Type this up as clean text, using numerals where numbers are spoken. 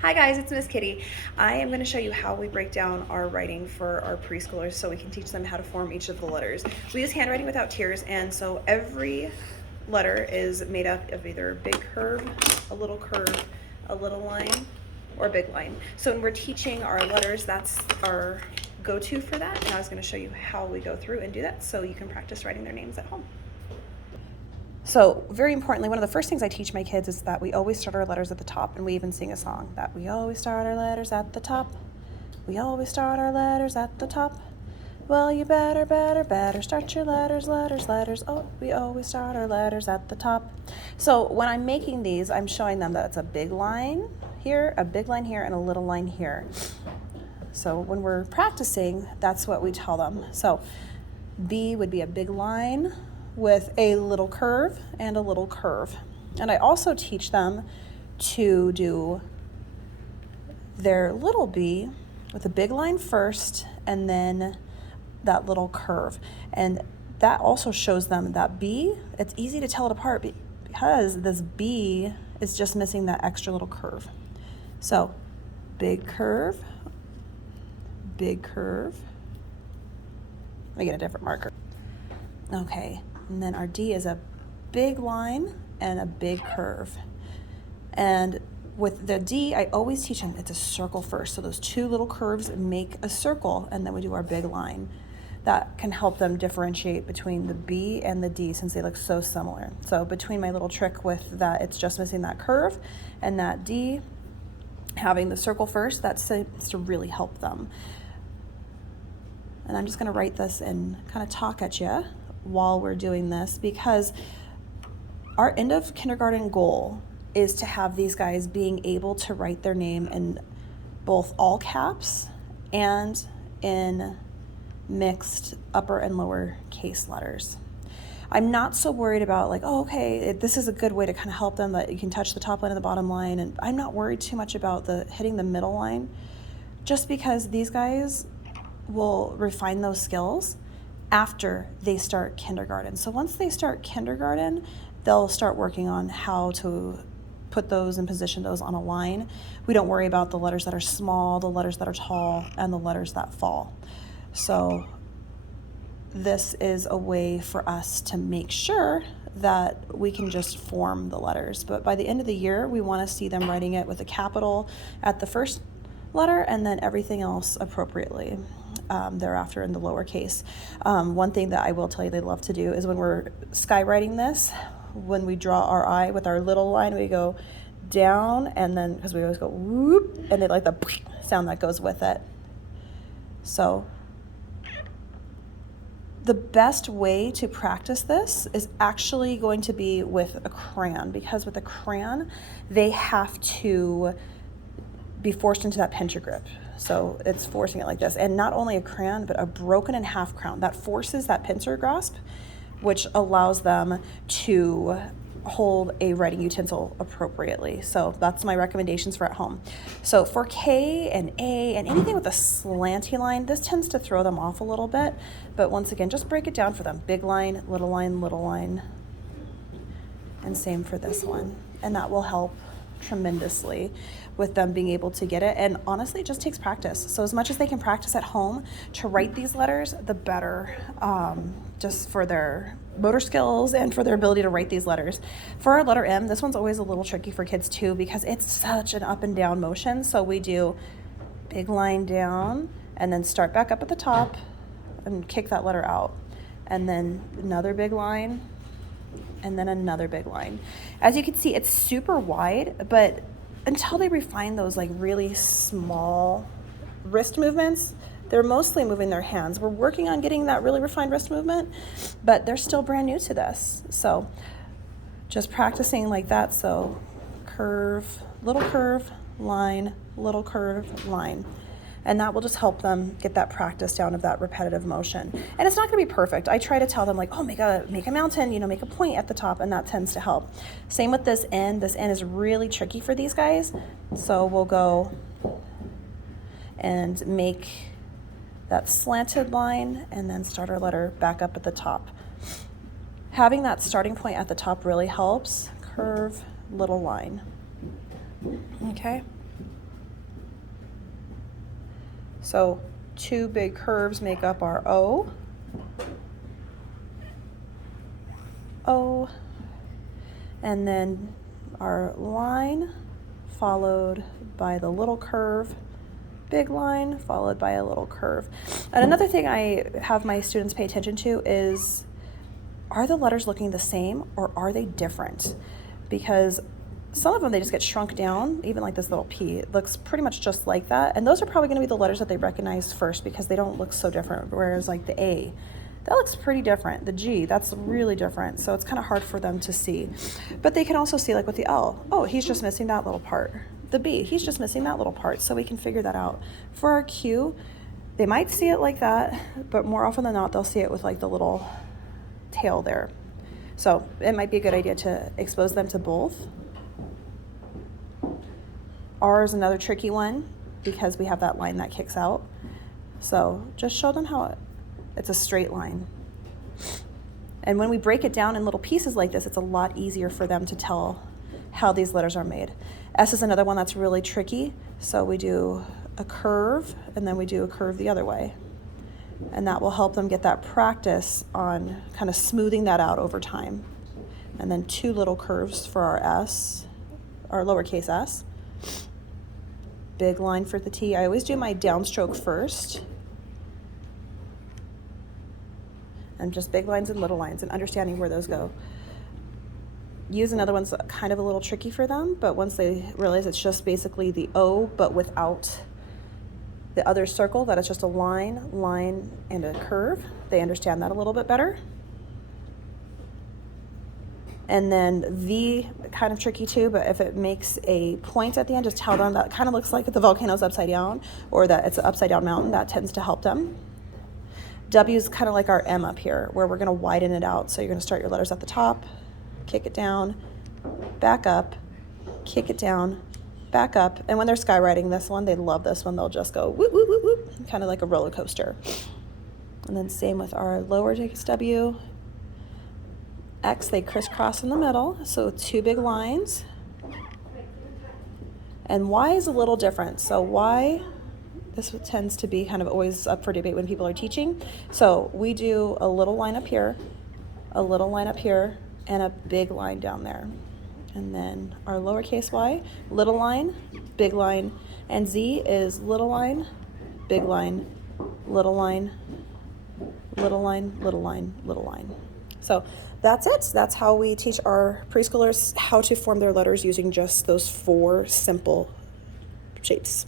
Hi guys, it's Miss Kitty. I am going to show you how we break down our writing for our preschoolers so we can teach them how to form each of the letters. We use handwriting without tears, and so every letter is made up of either a big curve, a little line, or a big line. So when we're teaching our letters, that's our go-to for that, and I was going to show you how we go through and do that so you can practice writing their names at home. So very importantly, one of the first things I teach my kids is that we always start our letters at the top, and we even sing a song that we always start our letters at the top. We always start our letters at the top. Well, you better start your letters. Oh, we always start our letters at the top. So when I'm making these, I'm showing them that it's a big line here, a big line here, and a little line here. So when we're practicing, that's what we tell them. So B would be a big line with a little curve and a little curve. And I also teach them to do their little b with a big line first and then that little curve. And that also shows them that B, it's easy to tell it apart because this B is just missing that extra little curve. So big curve, big curve. Let me get a different marker. Okay. And then our D is a big line and a big curve. And with the D, I always teach them it's a circle first. So those two little curves make a circle, and then we do our big line. That can help them differentiate between the B and the D since they look so similar. So between my little trick with that, it's just missing that curve, and that D having the circle first, that seems to really help them. And I'm just going to write this and kind of talk at you while we're doing this, because our end of kindergarten goal is to have these guys being able to write their name in both all caps and in mixed upper and lower case letters. I'm not so worried about like, oh, okay, this is a good way to kind of help them that you can touch the top line and the bottom line, and I'm not worried too much about the hitting the middle line, just because these guys will refine those skills after they start kindergarten. So once they start kindergarten, they'll start working on how to put those and position those on a line. We don't worry about the letters that are small, the letters that are tall, and the letters that fall. So this is a way for us to make sure that we can just form the letters. But by the end of the year, we want to see them writing it with a capital at the first letter and then everything else appropriately thereafter in the lowercase. One thing that I will tell you they love to do is when we're skywriting this, when we draw our I with our little line, we go down, and then because we always go whoop, and they like the sound that goes with it. So the best way to practice this is actually going to be with a crayon, because with a crayon, they have to be forced into that pincher grip. So it's forcing it like this. And not only a crayon, but a broken in half crayon that forces that pincer grasp, which allows them to hold a writing utensil appropriately. So that's my recommendations for at home. So for K and A and anything with a slanty line, this tends to throw them off a little bit. But once again, just break it down for them. Big line, little line, little line. And same for this one. And that will help tremendously with them being able to get it. And honestly, it just takes practice. So as much as they can practice at home to write these letters, the better, just for their motor skills and for their ability to write these letters. For our letter M, this one's always a little tricky for kids too, because it's such an up and down motion. So we do big line down and then start back up at the top and kick that letter out. And then another big line and then another big line. As you can see, it's super wide, but until they refine those like really small wrist movements, they're mostly moving their hands. We're working on getting that really refined wrist movement, but they're still brand new to this. So just practicing like that. So curve, line, little curve, line. And that will just help them get that practice down of that repetitive motion. And it's not going to be perfect. I try to tell them like, oh, make a mountain, make a point at the top, and that tends to help. Same with this N. This N is really tricky for these guys. So we'll go and make that slanted line and then start our letter back up at the top. Having that starting point at the top really helps. Curve, little line. Okay? So 2 big curves make up our O, O, and then our line followed by the little curve, big line followed by a little curve. And another thing I have my students pay attention to is, are the letters looking the same or are they different? Because some of them, they just get shrunk down, even like this little P. It looks pretty much just like that. And those are probably gonna be the letters that they recognize first because they don't look so different. Whereas like the A, that looks pretty different. The G, that's really different. So it's kind of hard for them to see. But they can also see like with the L, oh, he's just missing that little part. The B, he's just missing that little part. So we can figure that out. For our Q, they might see it like that, but more often than not, they'll see it with like the little tail there. So it might be a good idea to expose them to both. R is another tricky one because we have that line that kicks out. So just show them how it's a straight line. And when we break it down in little pieces like this, it's a lot easier for them to tell how these letters are made. S is another one that's really tricky. So we do a curve and then we do a curve the other way. And that will help them get that practice on kind of smoothing that out over time. And then 2 little curves for our S, our lowercase s. Big line for the T. I always do my downstroke first. And just big lines and little lines and understanding where those go. Use another one's kind of a little tricky for them, but once they realize it's just basically the O, but without the other circle, that it's just a line, and a curve, they understand that a little bit better. And then V, kind of tricky too, but if it makes a point at the end, just tell them that kind of looks like the volcano's upside down or that it's an upside down mountain. That tends to help them. W is kind of like our M up here, where we're gonna widen it out. So you're gonna start your letters at the top, kick it down, back up, kick it down, back up. And when they're skywriting this one, they love this one. They'll just go whoop, whoop, whoop, whoop, kind of like a roller coaster. And then same with our lowercase w. X, they crisscross in the middle, so 2 big lines. And Y is a little different. So Y, this tends to be kind of always up for debate when people are teaching. So we do a little line up here, a little line up here, and a big line down there. And then our lowercase y, little line, big line, and Z is little line, big line, little line, little line, little line, little line. So that's it. That's how we teach our preschoolers how to form their letters using just those 4 simple shapes.